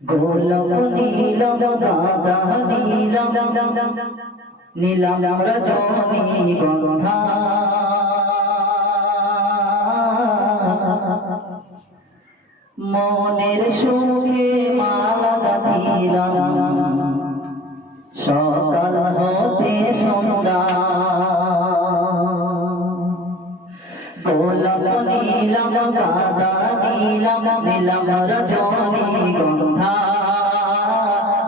গোলাপ নীলম গাঁদা নীলম নীলম রজনী গন্ধা মনের সুখে মালা গাঁথিলাম সকাল হতে সন্ধ্যা। গোলাপ নীলম গাঁদা নীলম নীলম রজনী গন্ধা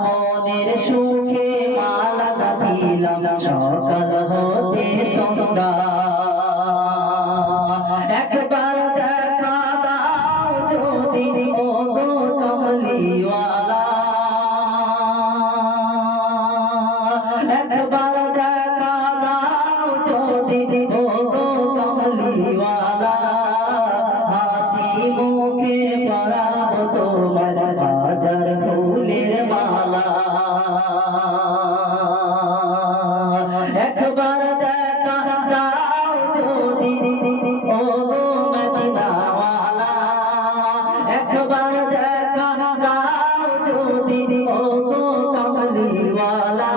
মনের সুখে মালা গাঁথিলাম সকাল হতে সন্ধ্যা। একবার দেখা দাও যদি ও গো কমলিওয়ালা, একবার দেখা দাও যদি ও গো কমলিওয়ালা, হাসি মুখে পরাবো তোমার হাজার ফুলের মালা। একবার দেখা দাও যদি ও গো মদিনাওয়ালা, একবার দেখা দাও যদি ও গো কমলিওয়ালা,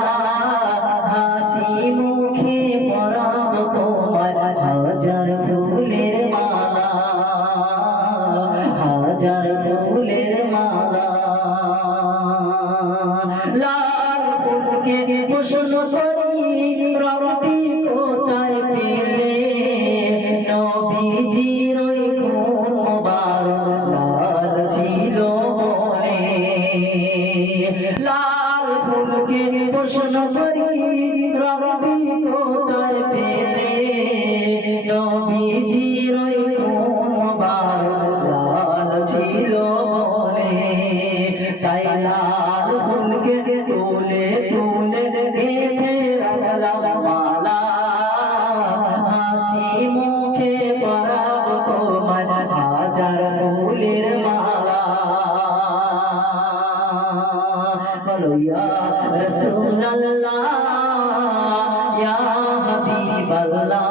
হাসি মুখে পরাবো তোমার হাজার ফুলের মালা, হাজার ফুলের মালা। লাল ফুলকে প্রশ্ন করি রবি কোথায় পেলে, নবীজির ওই কোন মোবারক লাল ছিল বনে। লাল ফুলকে প্রশ্ন করি রবি কোথায় পেলে, নবীজির ওই কোন মোবারক লাল ছিল বনে। তাই লাল ফুলকে তুলে তুলে গেঁথে রাখলাম মালা, হাসি মুখে পরাবো তোমার হাজার ফুলের মালা। বলো ইয়া রাসূলুল্লাহ ইয়া হাবিবাল্লাহ।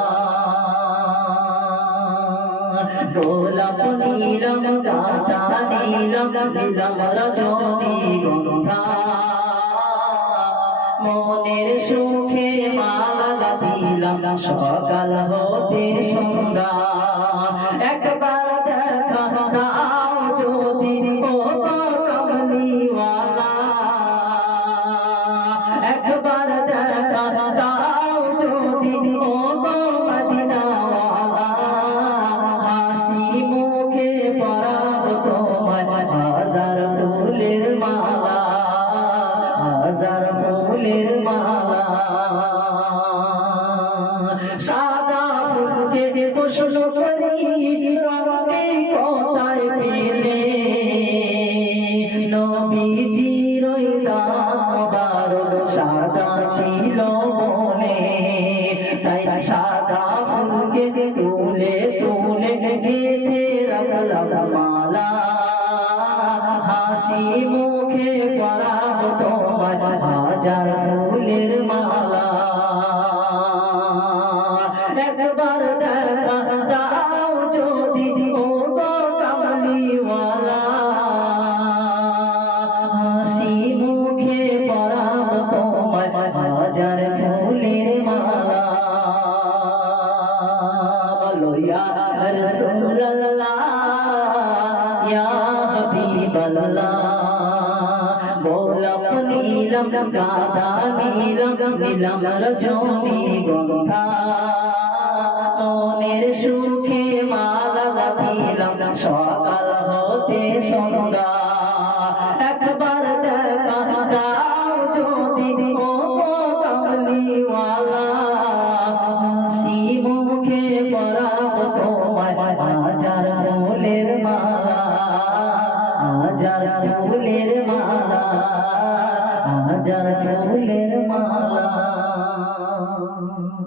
গোলাপ নীলম গাঁদা নীলম নীলম রজনী গন্ধা মনের সুখে মালা গাঁথিলাম সকাল হতে সন্ধ্যা। একবার দেখা দাও যদি ও গো কমলিওয়ালা, একবার দেখা দাও যদি ও গো মদিনাওয়ালা, হাসি মুখে পরাবো তোমার হাজার ফুলের মালা, হাজার ফুলের মালা। সাদা ফুলকে প্রশ্ন করি রবি কোথায় পেলে, নবীজির ওই দাঁত মোবারক সাদা ছিল বনে। তাই সাদা ফুলকে তুলে তুলে গেঁথে রাখলাম মালা, হাসি মুখে পরাবো তোমার হাজার ফুলের মালা। একবার দেখা দাও যদি ও গো কমলিওয়ালা, হাসি মুখে পরাবো তোমার হাজার ফুলের মালা। বলো ইয়া রাসূলুল্লাহ ইয়া হাবিবাল্লাহ। গোলাপ নীলম গাঁদা নীলম নীলম রজনী গন্ধা মনের সুখে মালা গাঁথিলাম সকাল হতে সন্ধ্যা। একবার দেখা দাও যদি ও গো কমলিওয়ালা, হাসি মুখে পরাবো তোমার হাজার ফুলের মালা, হাজার ফুলের মালা, হাজার ফুলের মালা।